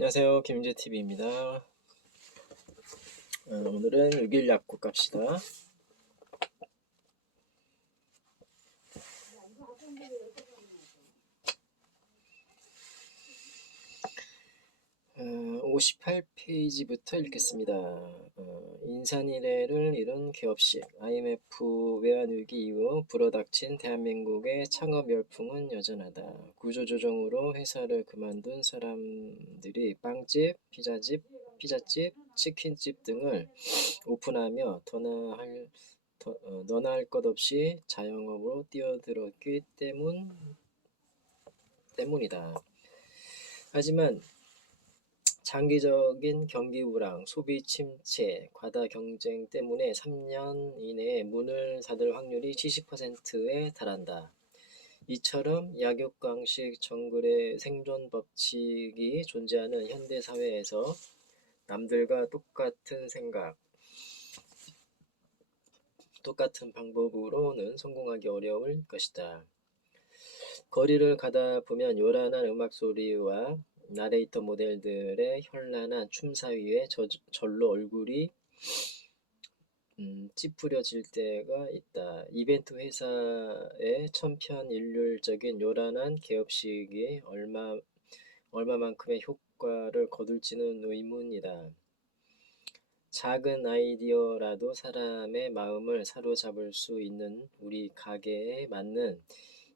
안녕하세요. 김민재TV입니다. 오늘은 6일 약국 갑시다. 어, 58페이지부터 읽겠습니다. 인산인해를 이룬 기업식, IMF 외환위기 이후 불어닥친 대한민국의 창업 열풍은 여전하다. 구조조정으로 회사를 그만둔 사람들이 빵집, 피자집, 치킨집 등을 오픈하며 너나 할 것 없이 자영업으로 뛰어들었기 때문이다. 하지만 장기적인 경기 불황, 소비 침체, 과다 경쟁 때문에 3년 이내에 문을 닫을 확률이 70%에 달한다. 이처럼 약육강식 정글의 생존 법칙이 존재하는 현대 사회에서 남들과 똑같은 생각, 똑같은 방법으로는 성공하기 어려울 것이다. 거리를 가다 보면 요란한 음악 소리와 나레이터 모델들의 현란한 춤사위에 절로 얼굴이 찌푸려질 때가 있다. 이벤트 회사의 천편일률적인 요란한 개업식이 얼마만큼의 효과를 거둘지는 의문이다. 작은 아이디어라도 사람의 마음을 사로잡을 수 있는 우리 가게에 맞는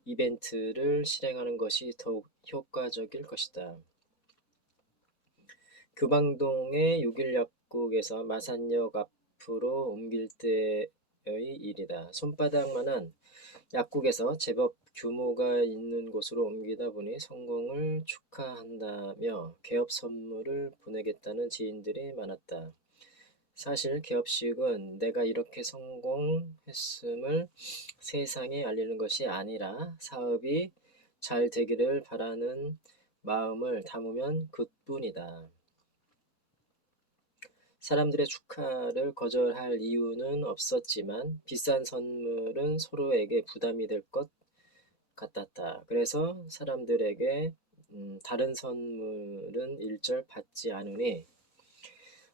이벤트를 실행하는 것이 더욱 효과적일 것이다. 교방동의 6일 약국에서 마산역 앞으로 옮길 때의 일이다. 손바닥만한 약국에서 제법 규모가 있는 곳으로 옮기다 보니 성공을 축하한다며 개업 선물을 보내겠다는 지인들이 많았다. 사실 개업식은 내가 이렇게 성공했음을 세상에 알리는 것이 아니라 사업이 잘 되기를 바라는 마음을 담으면 그뿐이다. 사람들의 축하를 거절할 이유는 없었지만 비싼 선물은 서로에게 부담이 될 것 같았다. 그래서 사람들에게 다른 선물은 일절 받지 않으니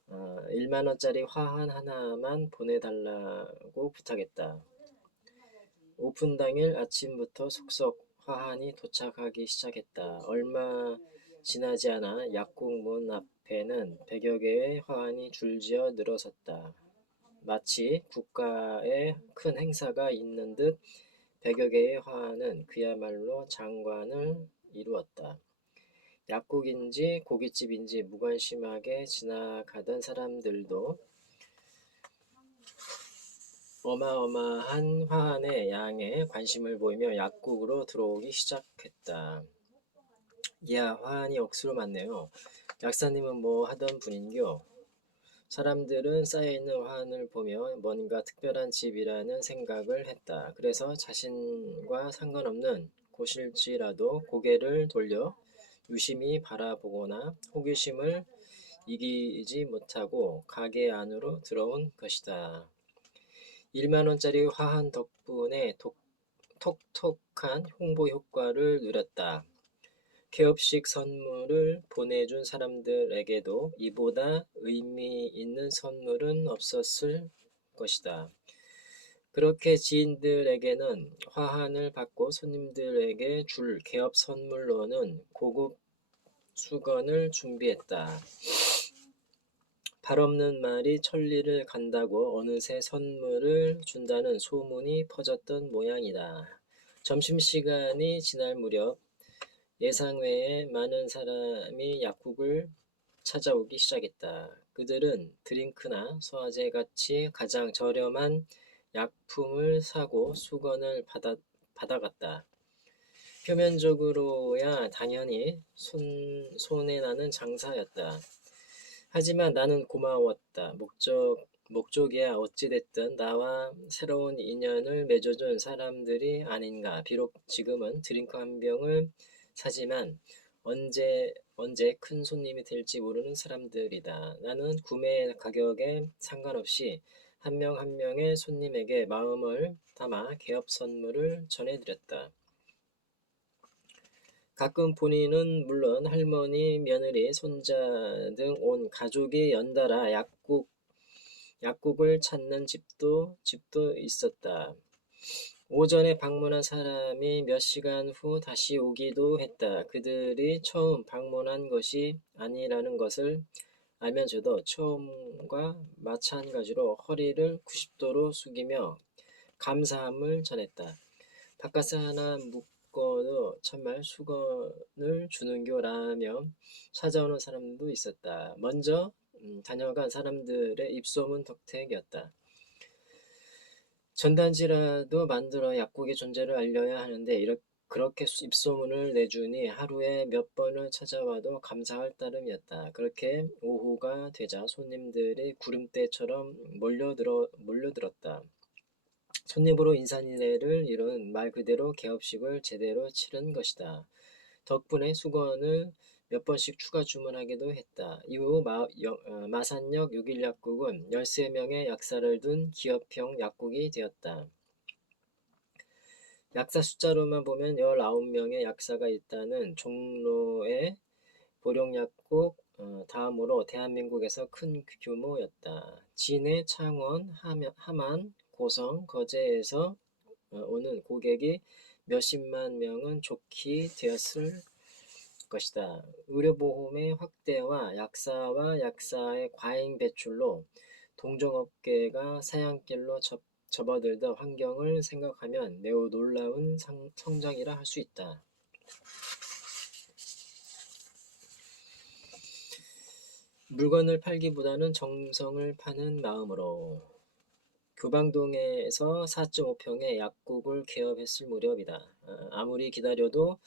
1만원짜리 화환 하나만 보내달라고 부탁했다. 오픈 당일 아침부터 속속 화환이 도착하기 시작했다. 얼마 지나지 않아 약국 문 앞에는 100여 개의 화환이 줄지어 늘어섰다. 마치 국가에 큰 행사가 있는 듯 100여 개의 화환은 그야말로 장관을 이루었다. 약국인지 고깃집인지 무관심하게 지나가던 사람들도 어마어마한 화환의 양에 관심을 보이며 약국으로 들어오기 시작했다. 이야, 화환이 억수로 많네요. 약사님은 뭐 하던 분인겨? 사람들은 쌓여있는 화환을 보며 뭔가 특별한 집이라는 생각을 했다. 그래서 자신과 상관없는 곳일지라도 고개를 돌려 유심히 바라보거나 호기심을 이기지 못하고 가게 안으로 들어온 것이다. 1만원짜리 화환 덕분에 톡톡한 홍보 효과를 누렸다. 개업식 선물을 보내준 사람들에게도 이보다 의미 있는 선물은 없었을 것이다. 그렇게 지인들에게는 화환을 받고 손님들에게 줄 개업 선물로는 고급 수건을 준비했다. 발 없는 말이 천리를 간다고 어느새 선물을 준다는 소문이 퍼졌던 모양이다. 점심시간이 지날 무렵 예상외에 많은 사람이 약국을 찾아오기 시작했다. 그들은 드링크나 소화제같이 가장 저렴한 약품을 사고 수건을 받아갔다. 표면적으로야 당연히 손해 나는 장사였다. 하지만 나는 고마웠다. 목적이야 어찌됐든 나와 새로운 인연을 맺어준 사람들이 아닌가. 비록 지금은 드링크 한 병을 사지만 언제 큰 손님이 될지 모르는 사람들이다. 나는 구매 가격에 상관없이 한 명 한 명의 손님에게 마음을 담아 개업 선물을 전해드렸다. 가끔 본인은 물론 할머니, 며느리, 손자 등 온 가족이 연달아 약국을 찾는 집도 있었다. 오전에 방문한 사람이 몇 시간 후 다시 오기도 했다. 그들이 처음 방문한 것이 아니라는 것을 알면서도 처음과 마찬가지로 허리를 90도로 숙이며 감사함을 전했다. 바카스 하나 묶어도 참말 수건을 주는교라며 찾아오는 사람도 있었다. 먼저 다녀간 사람들의 입소문 덕택이었다. 전단지라도 만들어 약국의 존재를 알려야 하는데 그렇게 입소문을 내주니 하루에 몇 번을 찾아와도 감사할 따름이었다. 그렇게 오후가 되자 손님들이 구름대처럼 몰려들었다. 손님으로 인사인례를 이룬 말 그대로 개업식을 제대로 치른 것이다. 덕분에 수건을 몇 번씩 추가 주문하기도 했다. 이후 마산역 6일 약국은 13명의 약사를 둔 기업형 약국이 되었다. 약사 숫자로만 보면 19명의 약사가 있다는 종로의 보령약국 다음으로 대한민국에서 큰 규모였다. 진해, 창원, 함안, 고성, 거제에서 오는 고객이 몇십만 명은 좋게 되었을 것이다. 의료보험의 확대와 약사의 과잉 배출로 동종업계가 사양길로 접어들던 환경을 생각하면 매우 놀라운 성장이라 할 수 있다. 물건을 팔기보다는 정성을 파는 마음으로 교방동에서 4.5평의 약국을 개업했을 무렵이다. 아무리 기다려도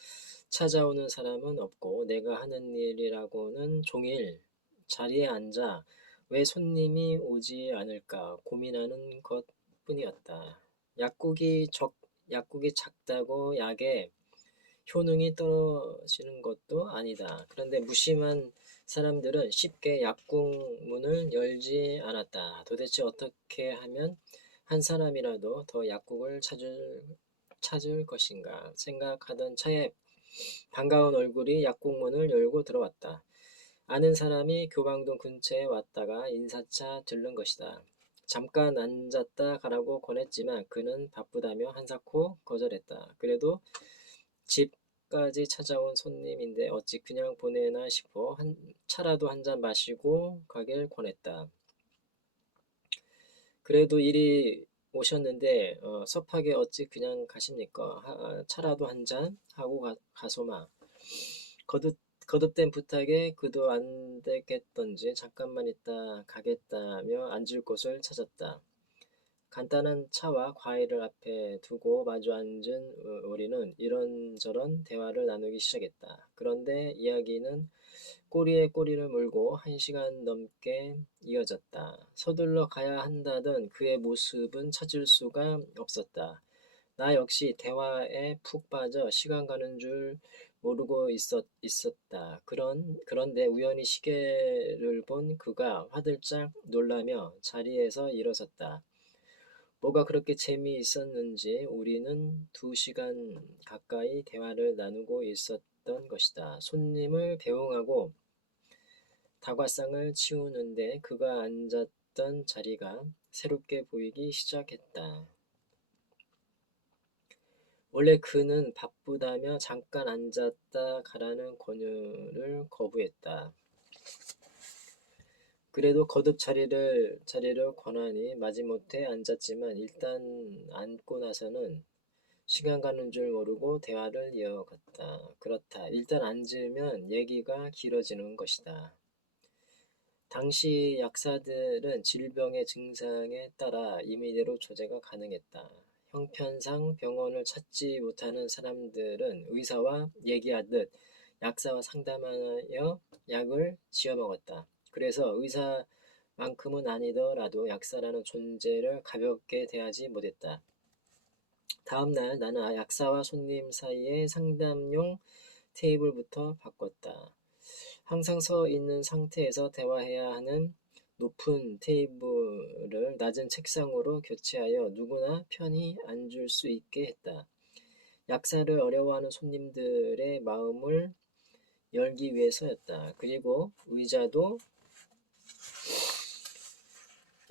찾아오는 사람은 없고 내가 하는 일이라고는 종일 자리에 앉아 왜 손님이 오지 않을까 고민하는 것뿐이었다. 약국이 작다고 약의 효능이 떨어지는 것도 아니다. 그런데 무심한 사람들은 쉽게 약국 문을 열지 않았다. 도대체 어떻게 하면 한 사람이라도 더 약국을 찾을 것인가 생각하던 차에 반가운 얼굴이 약국 문을 열고 들어왔다. 아는 사람이 교방동 근처에 왔다가 인사차 들른 것이다. 잠깐 앉았다 가라고 권했지만 그는 바쁘다며 한사코 거절했다. 그래도 집까지 찾아온 손님인데 어찌 그냥 보내나 싶어 차라도 한 잔 마시고 가길 권했다. 그래도 이리 오셨는데 섭하게 어찌 그냥 가십니까? 차라도 한 잔 하고 가소마. 거듭된 부탁에 그도 안 되겠던지 잠깐만 있다 가겠다며 앉을 곳을 찾았다. 간단한 차와 과일을 앞에 두고 마주 앉은 우리는 이런저런 대화를 나누기 시작했다. 그런데 이야기는 꼬리에 꼬리를 물고 1시간 넘게 이어졌다. 서둘러 가야 한다던 그의 모습은 찾을 수가 없었다. 나 역시 대화에 푹 빠져 시간 가는 줄 모르고 있었다. 그런데 우연히 시계를 본 그가 화들짝 놀라며 자리에서 일어섰다. 뭐가 그렇게 재미있었는지 우리는 2시간 가까이 대화를 나누고 있었던 것이다. 손님을 배웅하고 다과상을 치우는데 그가 앉았던 자리가 새롭게 보이기 시작했다. 원래 그는 바쁘다며 잠깐 앉았다 가라는 권유를 거부했다. 그래도 거듭 자리를 권하니 마지못해 앉았지만 일단 앉고 나서는 시간 가는 줄 모르고 대화를 이어갔다. 그렇다. 일단 앉으면 얘기가 길어지는 것이다. 당시 약사들은 질병의 증상에 따라 임의대로 조제가 가능했다. 형편상 병원을 찾지 못하는 사람들은 의사와 얘기하듯 약사와 상담하여 약을 지어 먹었다. 그래서 의사만큼은 아니더라도 약사라는 존재를 가볍게 대하지 못했다. 다음날 나는 약사와 손님 사이에 상담용 테이블부터 바꿨다. 항상 서 있는 상태에서 대화해야 하는 높은 테이블을 낮은 책상으로 교체하여 누구나 편히 앉을 수 있게 했다. 약사를 어려워하는 손님들의 마음을 열기 위해서였다. 그리고 의자도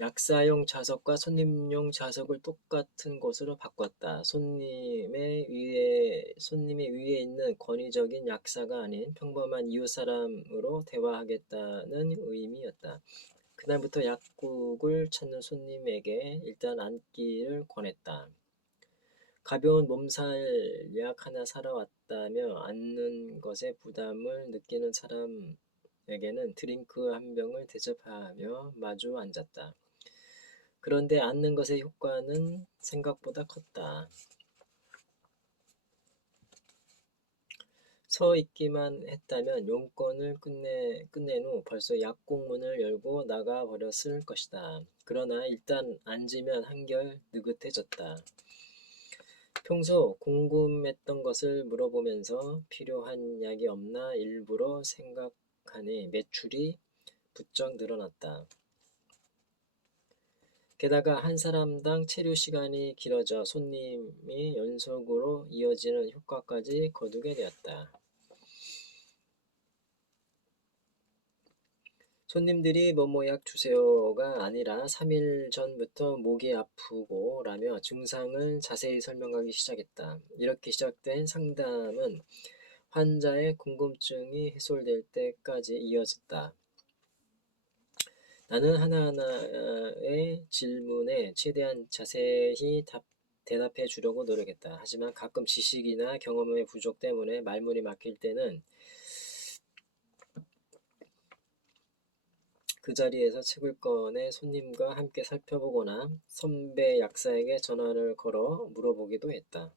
약사용 좌석과 손님용 좌석을 똑같은 곳으로 바꿨다. 손님의 위에 있는 권위적인 약사가 아닌 평범한 이웃사람으로 대화하겠다는 의미였다. 그날부터 약국을 찾는 손님에게 일단 앉기를 권했다. 가벼운 몸살약 하나 사러 왔다며 앉는 것에 부담을 느끼는 사람에게는 드링크 한 병을 대접하며 마주 앉았다. 그런데 앉는 것의 효과는 생각보다 컸다. 서 있기만 했다면 용건을 끝낸 후 벌써 약국 문을 열고 나가 버렸을 것이다. 그러나 일단 앉으면 한결 느긋해졌다. 평소 궁금했던 것을 물어보면서 필요한 약이 없나 일부러 생각하니 매출이 부쩍 늘어났다. 게다가 한 사람당 체류 시간이 길어져 손님이 연속으로 이어지는 효과까지 거두게 되었다. 손님들이 뭐뭐 약 주세요가 아니라 3일 전부터 목이 아프고 라며 증상을 자세히 설명하기 시작했다. 이렇게 시작된 상담은 환자의 궁금증이 해소될 때까지 이어졌다. 나는 하나하나의 질문에 최대한 자세히 대답해 주려고 노력했다. 하지만 가끔 지식이나 경험의 부족 때문에 말문이 막힐 때는 그 자리에서 책을 꺼내 손님과 함께 살펴보거나 선배 약사에게 전화를 걸어 물어보기도 했다.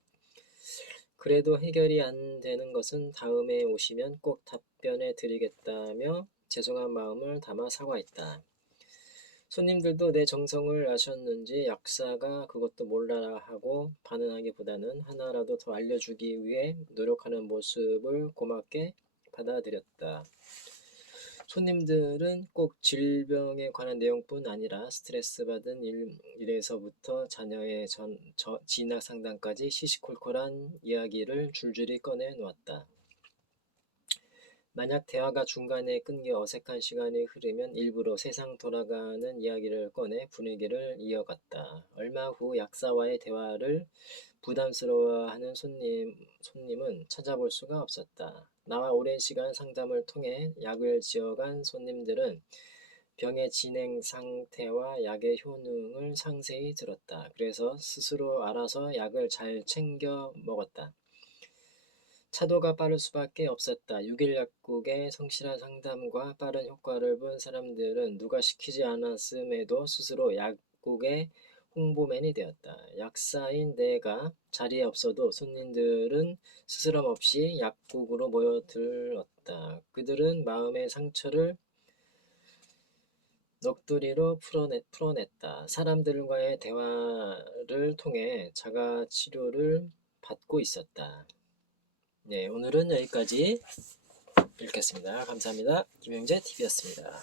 그래도 해결이 안 되는 것은 다음에 오시면 꼭 답변해 드리겠다며 죄송한 마음을 담아 사과했다. 손님들도 내 정성을 아셨는지 약사가 그것도 몰라 하고 반응하기보다는 하나라도 더 알려주기 위해 노력하는 모습을 고맙게 받아들였다. 손님들은 꼭 질병에 관한 내용뿐 아니라 스트레스 받은 일에서부터 자녀의 진학 상담까지 시시콜콜한 이야기를 줄줄이 꺼내 놓았다. 만약 대화가 중간에 끊겨 어색한 시간이 흐르면 일부러 세상 돌아가는 이야기를 꺼내 분위기를 이어갔다. 얼마 후 약사와의 대화를 부담스러워하는 손님은 찾아볼 수가 없었다. 나와 오랜 시간 상담을 통해 약을 지어간 손님들은 병의 진행 상태와 약의 효능을 상세히 들었다. 그래서 스스로 알아서 약을 잘 챙겨 먹었다. 차도가 빠를 수밖에 없었다. 6일 약국의 성실한 상담과 빠른 효과를 본 사람들은 누가 시키지 않았음에도 스스로 약국의 홍보맨이 되었다. 약사인 내가 자리에 없어도 손님들은 스스럼 없이 약국으로 모여들었다. 그들은 마음의 상처를 넋두리로 풀어냈다. 사람들과의 대화를 통해 자가 치료를 받고 있었다. 네, 오늘은 여기까지 읽겠습니다. 감사합니다. 김영재 TV였습니다.